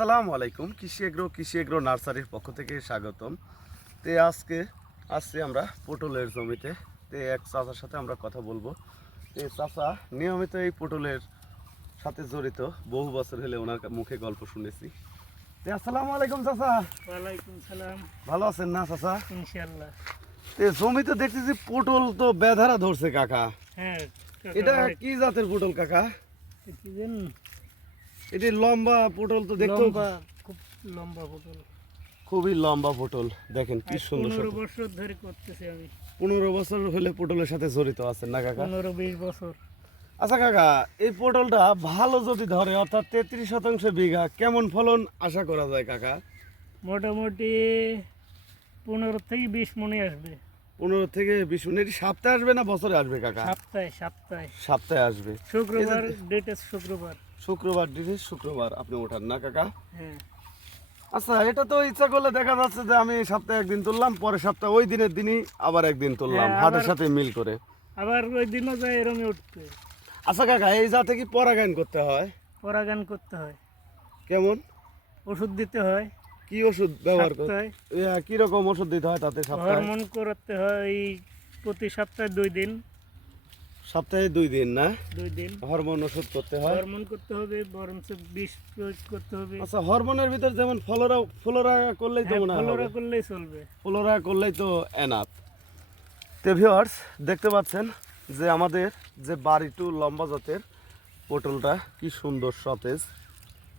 আসসালামু আলাইকুম কৃষি এগ্রো কৃষি এগ্রো নার্সারির পক্ষ থেকে স্বাগতম। তে আজকে আসছি আমরা পটলের জমিতে। তে এক চাচার সাথে আমরা কথা বলব। তে চাচা নিয়মিত এই পটলের সাথে জড়িত বহু বছর হলে ওনার মুখে গল্প শুনেছি। তে আসসালামু আলাইকুম চাচা। ওয়ালাইকুম সালাম। ভালো আছেন না চাচা? ইনশাল্লাহ তে জমিতে দেখতেছি পটল তো বেধারা ধরছে কাকা। হ্যাঁ এটা কি জাতের পটল কাকা? এটি লম্বা পটল তো দেখতে খুব লম্বা পটল। খুবই লম্বা পটল। দেখেন কি সুন্দর পনেরো বছর ধরে করতেছি আমি। পনেরো বছর হলে পটলের সাথে জড়িত আছেন না কাকা? পনেরো বিশ বছর। আচ্ছা কাকা এই পটলটা ভালো যদি ধরে অর্থাৎ তেত্রিশ শতাংশ বিঘা কেমন ফলন আশা করা যায় কাকা? মোটামুটি পনেরো থেকে বিশ মনে আসবে। পনেরো থেকে বিশ মিনিট। সপ্তাহে আসবে না বছরে আসবে কাকা? সপ্তাহে সপ্তাহে। সপ্তাহে আসবে। শুক্রবার ডেট শুক্রবার। শুক্রবার দিনে শুক্রবার। আপনি ওঠান না কাকা? হ্যাঁ। আচ্ছা এটা তো ইচ্ছা করলে দেখা যাচ্ছে যে আমি সপ্তাহে একদিন তুললাম পরের সপ্তাহে ওই দিনের দিনই আবার একদিন তুললাম হ্যাঁ, হাটের সাথে মিল করে। আবার ওই দিনও যায় এরমই উঠতে আচ্ছা কাকা এই জাতে কি পরাগায়ন করতে হয়? পরাগায়ন করতে হয়। কেমন? ওষুধ দিতে হয়। কি ওষুধ ব্যবহার করতে সপ্তাহে? কি রকম ওষুধ দিতে হয় তাতে সপ্তাহে? হরমোন করতে হয় প্রতি সপ্তাহে দুই দিন। সপ্তাহে দুই দিন না? দুই দিন। হরমোন ওষুধ করতে হয়? হরমোন করতে হবে বরঞ্চ বিষ প্রয়োগ করতে হবে। আচ্ছা হরমোনের ভিতর যেমন ফলোরা ফ্লোরা করলেই তো হ্যাঁ, মনে হয় ফলোরা করলেই চলবে। ফ্লোরা করলেই তো এনাফ তো ভিউয়ার্স দেখতে পাচ্ছেন যে আমাদের যে বাড়ি টু লম্বা জাতের পটলটা কি সুন্দর সতেজ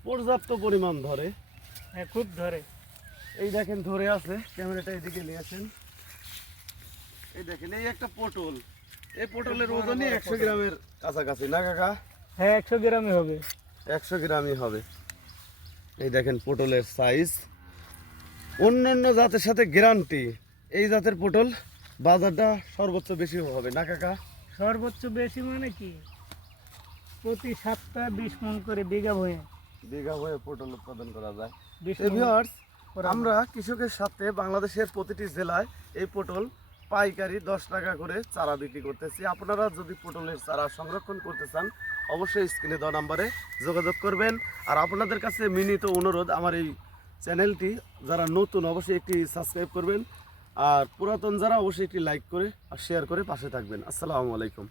পর্যাপ্ত পরিমাণ ধরে। হ্যাঁ খুব ধরে। এই দেখেন ধরে আছে ক্যামেরাটা এদিকে নিয়ে আসেন। এই দেখেন এই একটা পটল। এই পটলের ওজনই একশো গ্রামের কাছাকাছি না কাকা? হ্যাঁ একশো গ্রামে হবে। একশো গ্রামই হবে। এই দেখেন পটলের সাইজ অন্যান্য জাতের সাথে গ্যারান্টি এই জাতের পটল বাজারটা সর্বোচ্চ বেশি হবে না কাকা? সর্বোচ্চ বেশি মানে কি? প্রতি সপ্তাহে বিশ মন করে বিঘা ভয়ে বিঘা হয়ে পটল উৎপাদন করা যায়। আমরা কৃষকের সাথে বাংলাদেশের প্রতিটি জেলায় এই পটল পাইকারি দশ টাকা করে চারা বিক্রি করতেছি। আপনারা যদি পটলের চারা সংরক্ষণ করতে চান অবশ্যই স্ক্রিনে দেওয়া নাম্বারে যোগাযোগ করবেন। আর আপনাদের কাছে মিনিত অনুরোধ আমার এই চ্যানেলটি যারা নতুন অবশ্যই একটি সাবস্ক্রাইব করবেন। আর পুরাতন যারা অবশ্যই একটি লাইক করে আর শেয়ার করে পাশে থাকবেন। আসসালামু আলাইকুম।